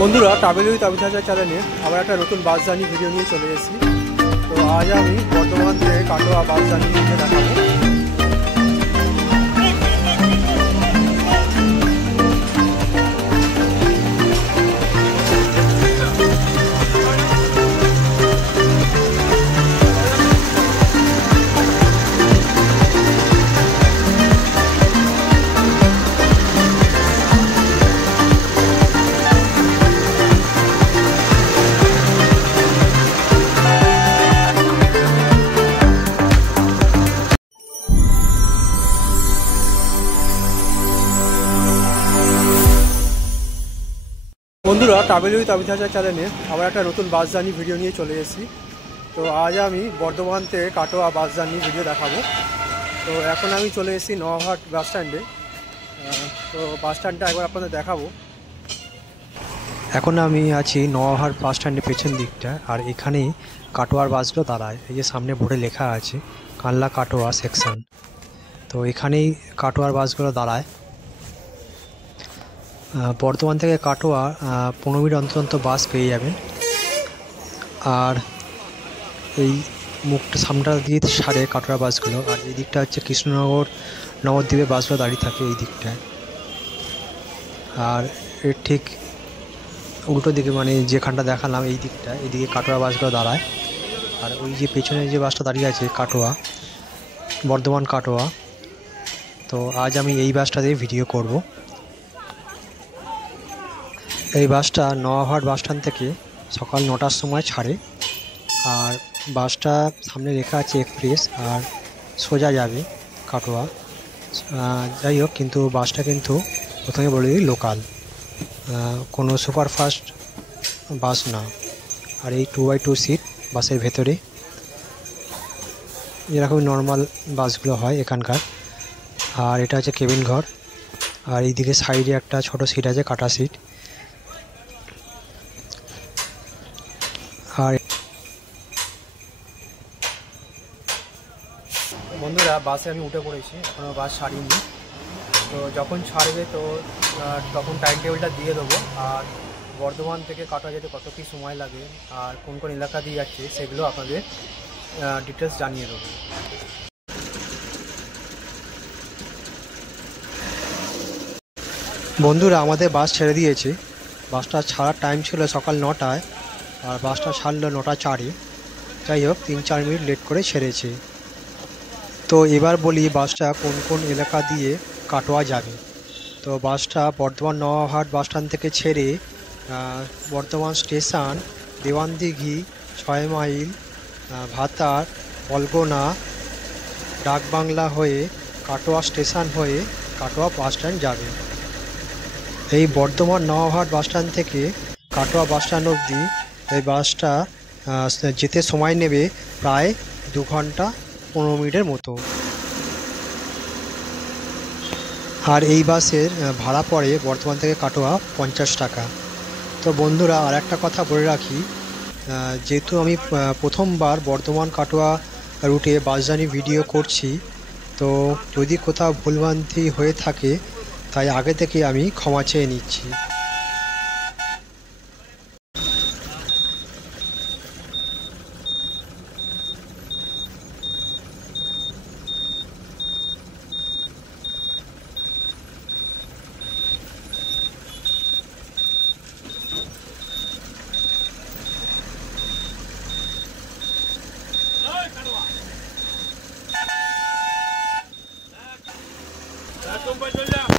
বন্ধুরা, travel with অভিধাচা চ্যানেলে আবার একটা নতুন বাস জার্নি ভিডিও নিয়ে চলে এসেছি। তো আজ আমি বর্ধমান থেকে কাটোয়া বাস জার্নি ভিডিও দেখাবো। বন্ধুরা, ট্রাভেল উইথ অভিধাচা চ্যানেলে আবার একটা নতুন বাস জার্নি ভিডিও নিয়ে চলে এসেছি। তো আজ আমি বর্ধমান থেকে কাটোয়া বাস জার্নি ভিডিও দেখাবো। তো এখন আমি চলে এসেছি নওয়াহাট বাস স্ট্যান্ডে। তো বাস স্ট্যান্ডটা একবার আপনাদের দেখাবো। এখন আমি আছি নওয়াহাট বাস স্ট্যান্ডের পেছন দিকটা, আর এখানেই কাটোয়ার বাসগুলো দাঁড়ায়। এই যে সামনে বোর্ডে লেখা আছে কানলা কাটোয়া সেকশন। তো এখানেই কাটোয়ার বাসগুলো দাঁড়ায়। বর্ধমান থেকে কাটোয়া 15 মিনিট অন্তর বাস পেয়ে যাবেন। আর এই মুখটা সামটা দিয়ে সারে কাটোয়া বাসগুলো, আর এই দিকটা হচ্ছে কৃষ্ণনগর নবদ্বীপে বাসগুলো দাঁড়িয়ে থাকে এই দিকটায়। আর এর ঠিক উল্টো দিকে, মানে যেখানটা দেখালাম এই দিকটা, এইদিকে কাটোয়া বাসগুলো দাঁড়ায়। আর ওই যে পেছনে যে বাসটা দাঁড়িয়ে আছে কাটোয়া, বর্ধমান কাটোয়া। তো আজ আমি এই বাসটা দিয়ে ভিডিও করব। এই বাসটা নওয়াহাট বাস স্ট্যান্ড থেকে সকাল 9টার সময় ছাড়ে। আর বাসটা সামনে লেখা আছে এক্সপ্রেস, আর সোজা যাবে কাটোয়া। যাই হোক, কিন্তু বাসটা কিন্তু প্রথমে বলে দিই লোকাল, কোনো সুপারফাস্ট বাস না। আর এই 2x2 সিট বাসের ভেতরে, যেরকম নর্মাল বাসগুলো হয় এখানকার। আর এটা হচ্ছে কেবিন ঘর। আর এইদিকে সাইডে একটা ছোট সিট আছে, কাটা সিট। আর বন্ধুরা, বাসে আমি উঠে পড়েছি, এখনও বাস ছাড়িনি। তো যখন ছাড়বে তো তখন টাইম টেবিলটা দিয়ে দেবো। আর বর্ধমান থেকে কাটোয়া যেতে কত কী সময় লাগে আর কোন কোন এলাকা দিয়ে যাচ্ছে সেগুলো আপনাদের ডিটেলস জানিয়ে দেবো। বন্ধুরা, আমাদের বাস ছেড়ে দিয়েছে। বাসটা ছাড়ার টাইম ছিল সকাল 9টায়, আর বাসটা ছাড়লো 9টা 4-এ। যাই হোক, 3-4 মিনিট লেট করে ছেড়েছে। তো এবার বলি বাসটা কোন কোন এলাকা দিয়ে কাটোয়া যাবে। তো বাসটা বর্ধমান নওয়াহাট বাস স্ট্যান্ড থেকে ছেড়ে বর্ধমান স্টেশন, দেওয়ানদিঘি, 6 মাইল, ভাতার, অলগোনা, ডাকবাংলা হয়ে কাটোয়া স্টেশন হয়ে কাটোয়া বাস স্ট্যান্ড যাবে। এই বর্ধমান নওয়াহাট বাস স্ট্যান্ড থেকে কাটোয়া বাস স্ট্যান্ড অবধি এই বাসটা যেতে সময় নেবে প্রায় 2 ঘন্টা 15 মিনিটের মতো। আর এই বাসের ভাড়া পড়ে বর্ধমান থেকে কাটোয়া 50 টাকা। তো বন্ধুরা, আর একটা কথা বলে রাখি, যেহেতু আমি প্রথমবার বর্ধমান কাটোয়া রুটে বাস জার্নি ভিডিও করছি, তো যদি কোথাও ভুলভ্রান্তি হয়ে থাকে তাই আগে থেকে আমি ক্ষমা চেয়ে নিচ্ছি।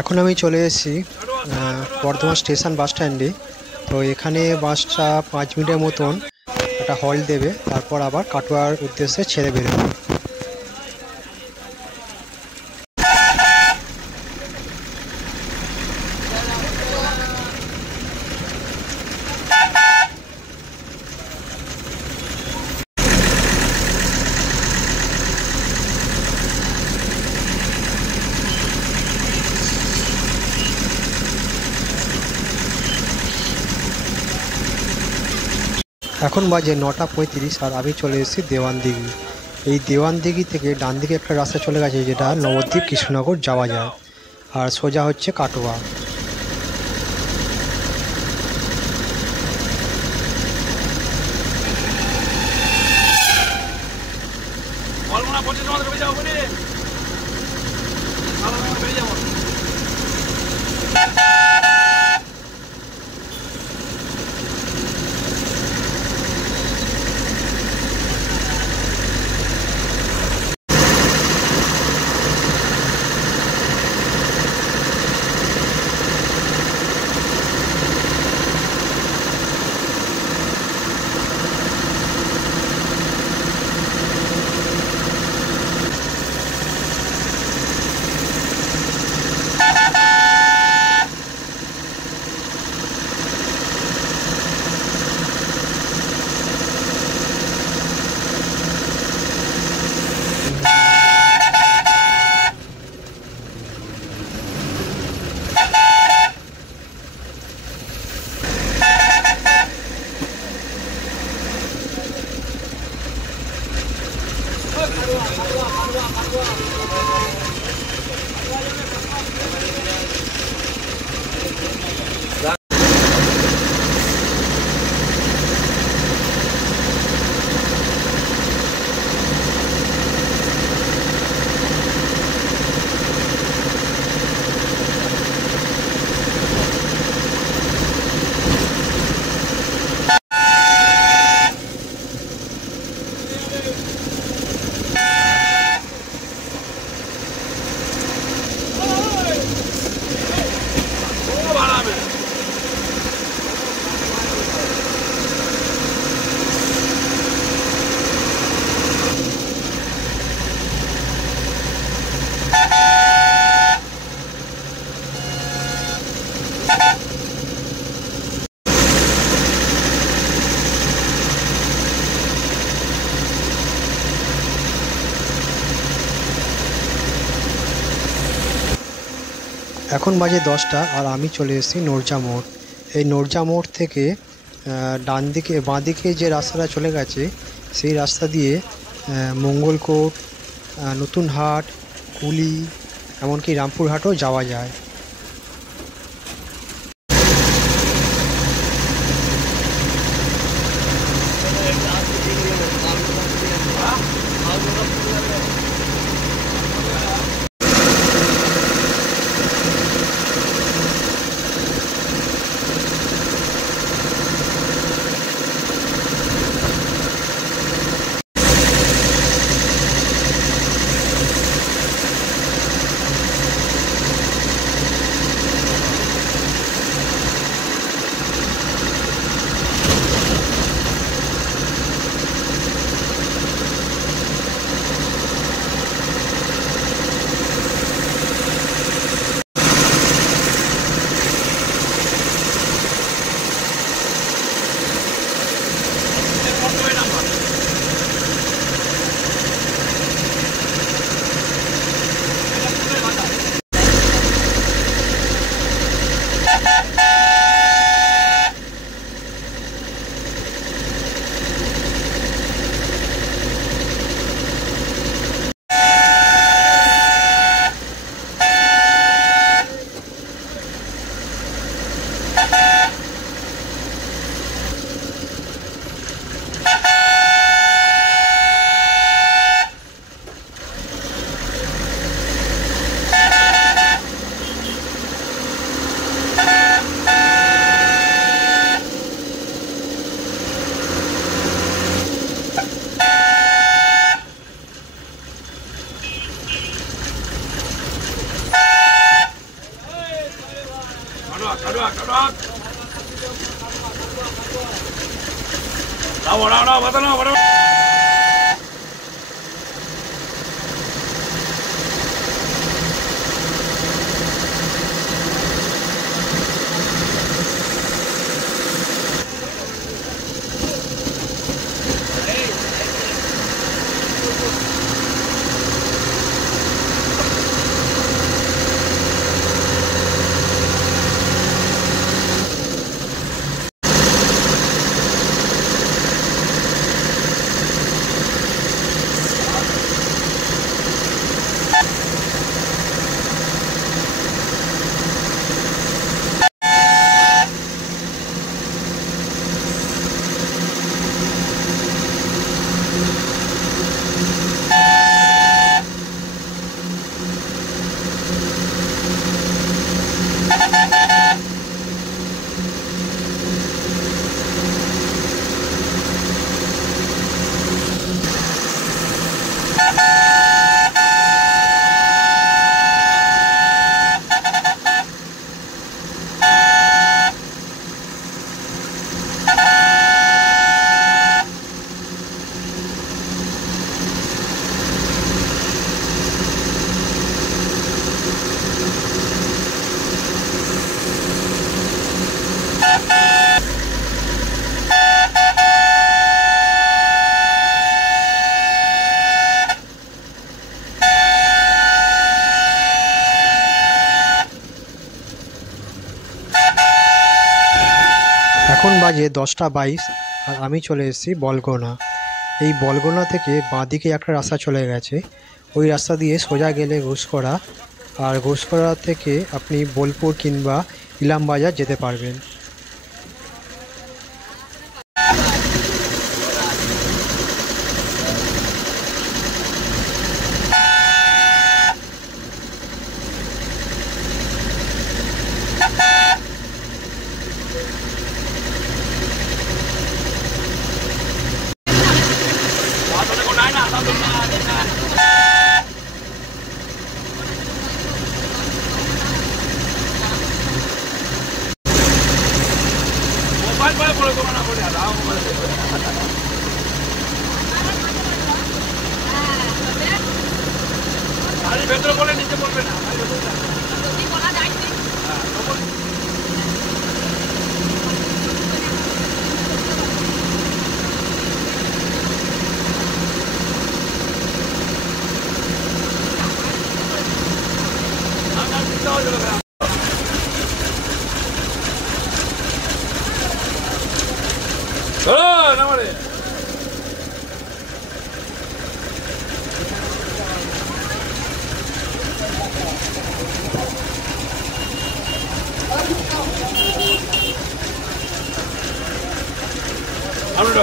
এখন আমি চলে এসেছি বর্ধমান স্টেশন বাস স্ট্যান্ডে। তো এখানে বাসটা 5 মিনিটের মতন একটা হল্ট দেবে, তারপর আবার কাটোয়ার উদ্দেশ্যে ছেড়ে বেরোবে। এখন বাজে 9টা 35, আর আমি চলে এসেছি দেওয়ানদিঘি। এই দেওয়ানদিঘি থেকে ডান দিকে একটা রাস্তা চলে গেছে, যেটা নবদ্বীপ কৃষ্ণনগর যাওয়া যায়, আর সোজা হচ্ছে কাটোয়া। এখন বাজে 10টা আর আমি চলে এসেছি নরজা মোড়। এই নরজা মোড় থেকে ডান দিকে বাঁ দিকে যে রাস্তাটা চলে গেছে সেই রাস্তা দিয়ে মঙ্গলকোট, নতুন হাট, কুলি, এমনকি রামপুরহাটও যাওয়া যায়। এখন বাজে 10টা 22 আর আমি চলে এসেছি বলগোনা। এই বলগোনা থেকে বাঁদিকে একটা রাস্তা চলে গেছে, ওই রাস্তা দিয়ে সোজা গেলে ঘুষকরা, আর ঘুষকরা থেকে আপনি বোলপুর কিংবা ইলামবাজার যেতে পারবেন। ভেতরে বলে নিতে বলবে না। চলো নামারে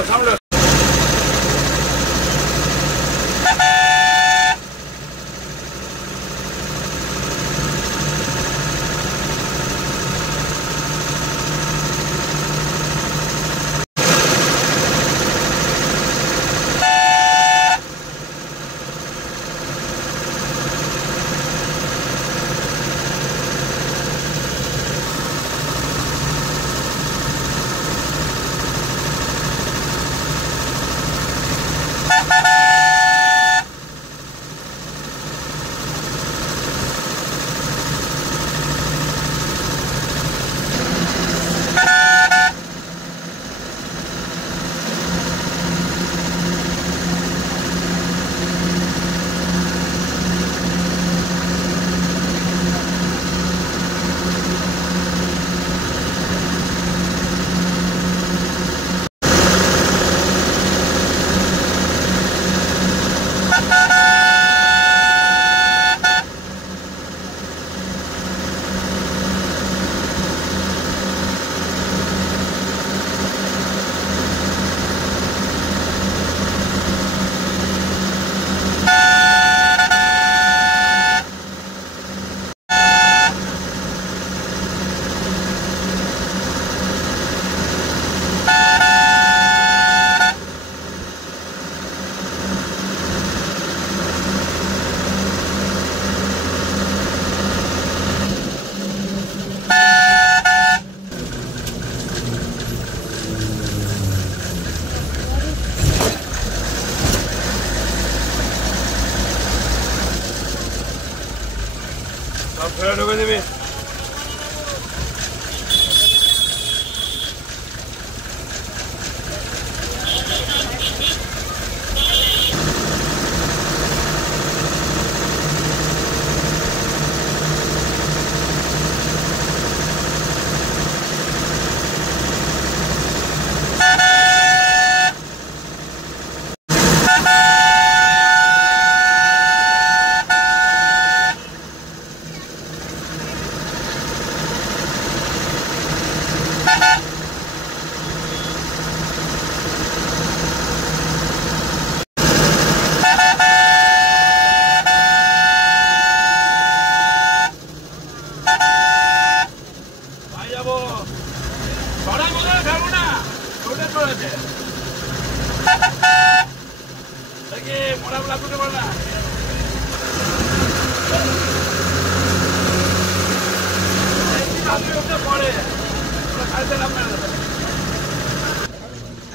সামনে ফেরা ঢুকে দেবে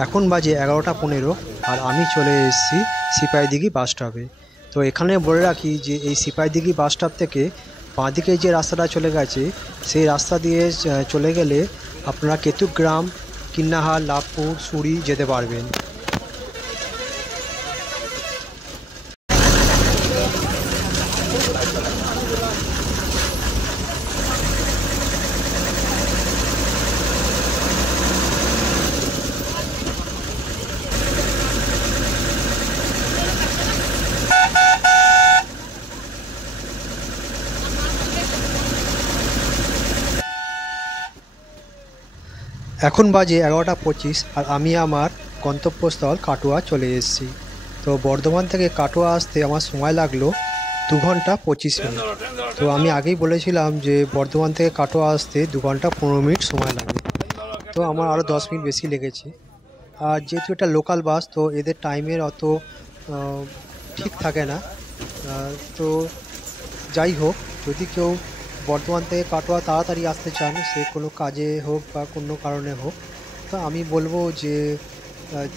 এখন বাজে 11:15 আর আমি চলে এসেছি সিপাহীদিঘি বাস স্টপে। তো এখানে বলে রাখি যে এই সিপাহীদিঘি বাস স্টপ থেকে বাঁদিকে যে রাস্তাটা চলে গেছে সেই রাস্তা দিয়ে চলে গেলে আপনারা কেতুগ্রাম, কিন্নাহার, লাভপুর, সুরি যেতে পারবেন। এখন বাজে 11:25 আর আমি আমার গন্তব্যস্থল কাটোয়া চলে এসেছি। তো বর্ধমান থেকে কাটোয়া আসতে আমার সময় লাগলো 2 ঘন্টা 25 মিনিট। তো আমি আগেই বলেছিলাম যে বর্ধমান থেকে কাটোয়া আসতে 2 ঘন্টা 15 মিনিট সময় লাগে, তো আমার আরও 10 মিনিট বেশি লেগেছে। আর যেহেতু এটা লোকাল বাস তো এদের টাইমের অত ঠিক থাকে না। তো যাই হোক, যদি কেউ বর্ধমান থেকে কাটোয়া তাড়াতাড়ি আসতে চান, সে কোনো কাজে হোক বা কোনো কারণে হোক, তো আমি বলবো যে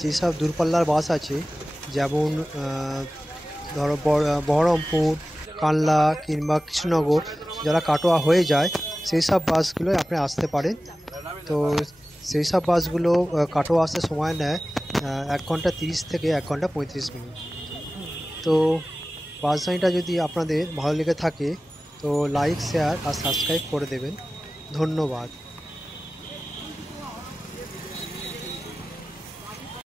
যেসব দূরপাল্লার বাস আছে যেমন ধরো বহরমপুর, কানলা কিংবা কৃষ্ণনগর, যারা কাটোয়া হয়ে যায় সেই সব বাসগুলোয় আপনি আসতে পারেন। তো সেই সব বাসগুলো কাটোয়া আসতে সময় নেয় 1 ঘন্টা 30 থেকে 1 ঘন্টা 35 মিনিট। তো বাস জার্নিটা যদি আপনাদের ভালো লেগে থাকে তো লাইক, শেয়ার আর সাবস্ক্রাইব করে দেবেন। ধন্যবাদ।